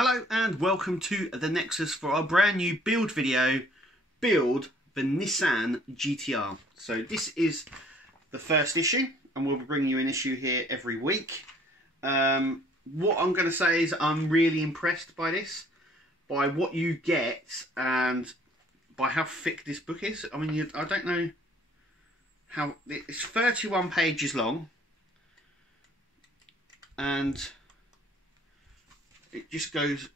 Hello and welcome to the Nexus for our brand new build video, build the Nissan GTR. So this is the first issue and we'll be bringing you an issue here every week. What I'm going to say is I'm really impressed by this, by what you get and by how thick this book is. I mean, I don't know how, it's 31 pages long and it just goes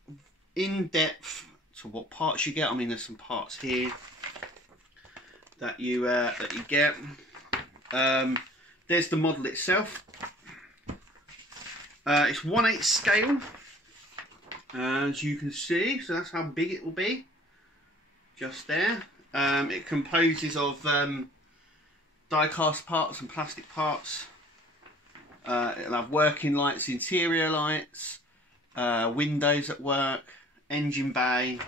in depth to what parts you get. I mean, there's some parts here that you get. There's the model itself. It's 1/8 scale, as you can see. So that's how big it will be. Just there. It composes of die-cast parts and plastic parts. It'll have working lights, interior lights. Windows at work, engine bay,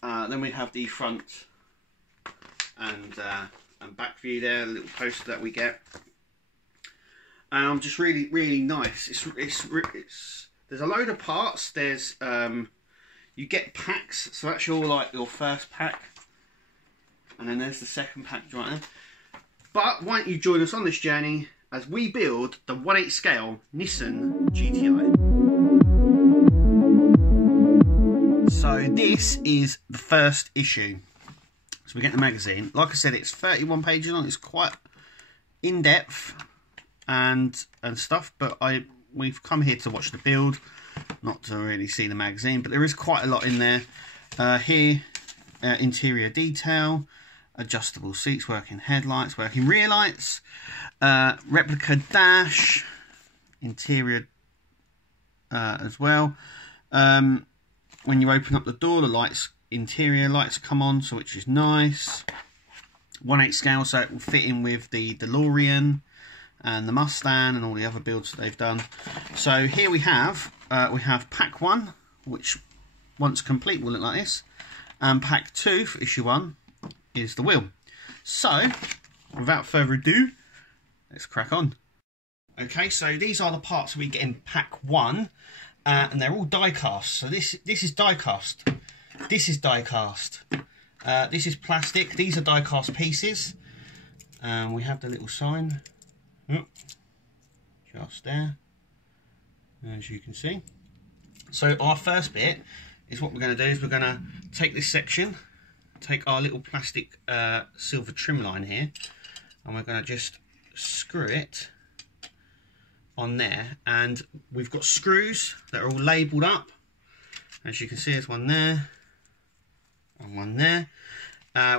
then we have the front and back view there, the little poster that we get. Just really nice. It's there's a load of parts. There's you get packs, so that's all like your first pack, and then there's the second pack right there. But why don't you join us on this journey as we build the 1/8 scale Nissan GTR. So this is the first issue. So we get the magazine. Like I said, it's 31 pages long. It's quite in depth and stuff. But we've come here to watch the build, not to really see the magazine. But there is quite a lot in there. Here, interior detail. Adjustable seats, working headlights, working rear lights, replica dash, interior as well. When you open up the door, the lights, interior lights come on, so which is nice. 1/8 scale, so it will fit in with the DeLorean and the Mustang and all the other builds that they've done. So here we have pack 1, which once complete will look like this, and pack 2 for issue 1. Is the wheel. So without further ado, let's crack on. Okay, so these are the parts we get in pack 1, and they're all die cast. So this is die cast, this is die cast, this is plastic, these are die cast pieces. We have the little sign just there, as you can see. So our first bit is what we're going to do is we're going to take this section, take our little plastic silver trim line here, and we're going to just screw it on there. And we've got screws that are all labelled up, as you can see. There's one there and one there.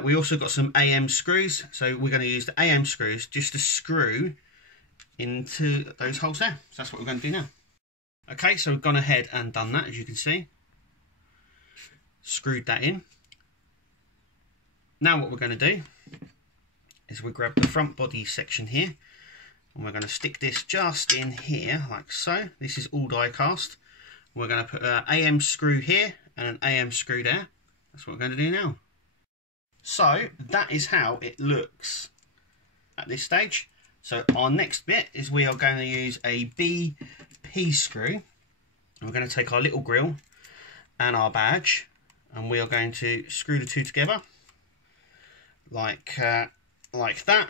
We also got some AM screws, so we're going to use the AM screws just to screw into those holes there. So that's what we're going to do now. Okay, so we've gone ahead and done that, as you can see. Screwed that in. Now what we're going to do is we grab the front body section here and we're going to stick this just in here like so. This is all die cast. We're going to put an AM screw here and an AM screw there. That's what we're going to do now. So that is how it looks at this stage. So our next bit is we are going to use a BP screw. And we're going to take our little grille and our badge and we are going to screw the two together. Like that,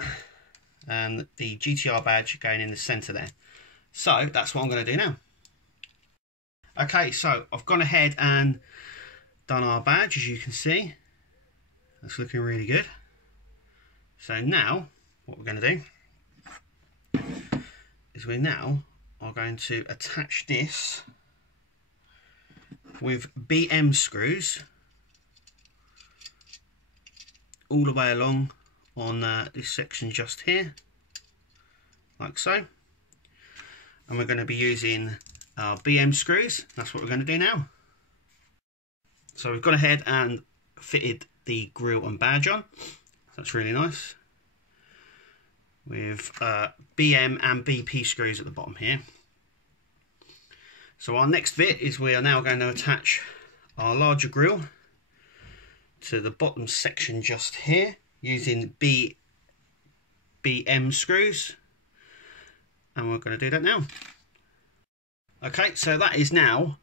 and the GTR badge going in the centre there. So that's what I'm going to do now. Okay, so I've gone ahead and done our badge, as you can see. That's looking really good. So now what we're going to do is we now are going to attach this with BM screws all the way along on this section just here, like so. And we're going to be using our BM screws. That's what we're going to do now. So we've gone ahead and fitted the grille and badge on. That's really nice. With BM and BP screws at the bottom here. So our next bit is we are now going to attach our larger grille to the bottom section just here using BM screws, and we're going to do that now. Okay, so that is now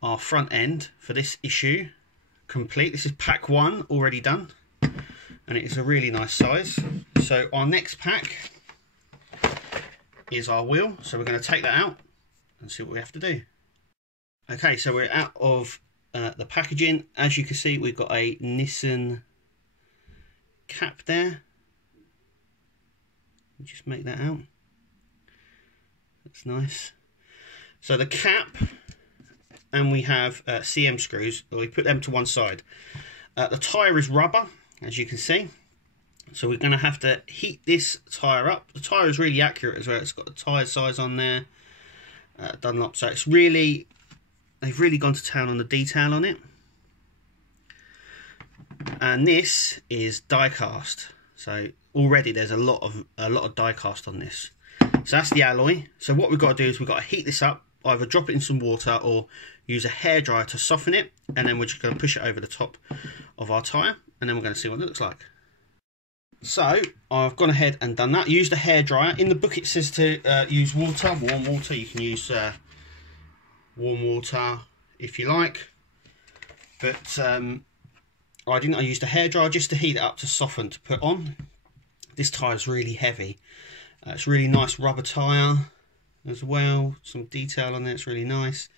our front end for this issue complete. This is pack 1 already done, and it is a really nice size. So our next pack is our wheel, so we're going to take that out and see what we have to do. Okay, so we're out of the packaging. As you can see, we've got a Nissan cap there. Just make that out. That's nice. So the cap, and we have CM screws. We put them to one side. The tyre is rubber, as you can see. So we're going to have to heat this tyre up. The tyre is really accurate as well. It's got the tyre size on there, Dunlop. So it's really, they've really gone to town on the detail on it. And this is die cast. So already there's a lot of die cast on this. So that's the alloy. So what we've got to do is we've got to heat this up, either drop it in some water or use a hairdryer to soften it, and then we're just going to push it over the top of our tyre, and then we're going to see what it looks like. So I've gone ahead and done that. Used a hairdryer. In the book it says to use water, warm water. You can use warm water if you like, but I didn't. I used a hairdryer just to heat it up, to soften, to put on. This tyre is really heavy. It's really nice rubber tyre as well. Some detail on there. It's really nice.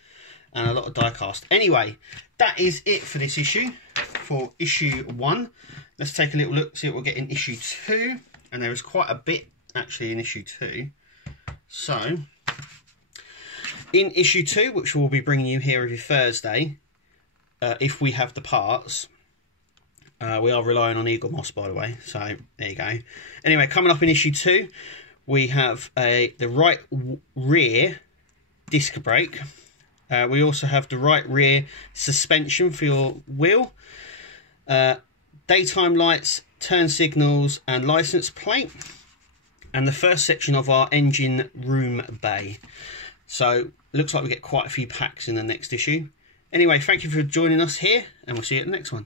And a lot of die cast. Anyway, that is it for this issue, for issue 1. Let's take a little look, see what we'll get in issue 2. And there is quite a bit actually in issue 2. So, in issue 2, which we'll be bringing you here every Thursday, if we have the parts. We are relying on Eagle Moss, by the way, so there you go. Anyway, coming up in issue 2, we have the right rear disc brake. We also have the right rear suspension for your wheel, daytime lights, turn signals and license plate, and the first section of our engine room bay. So looks like we get quite a few packs in the next issue. Anyway, thank you for joining us here, and we'll see you at the next one.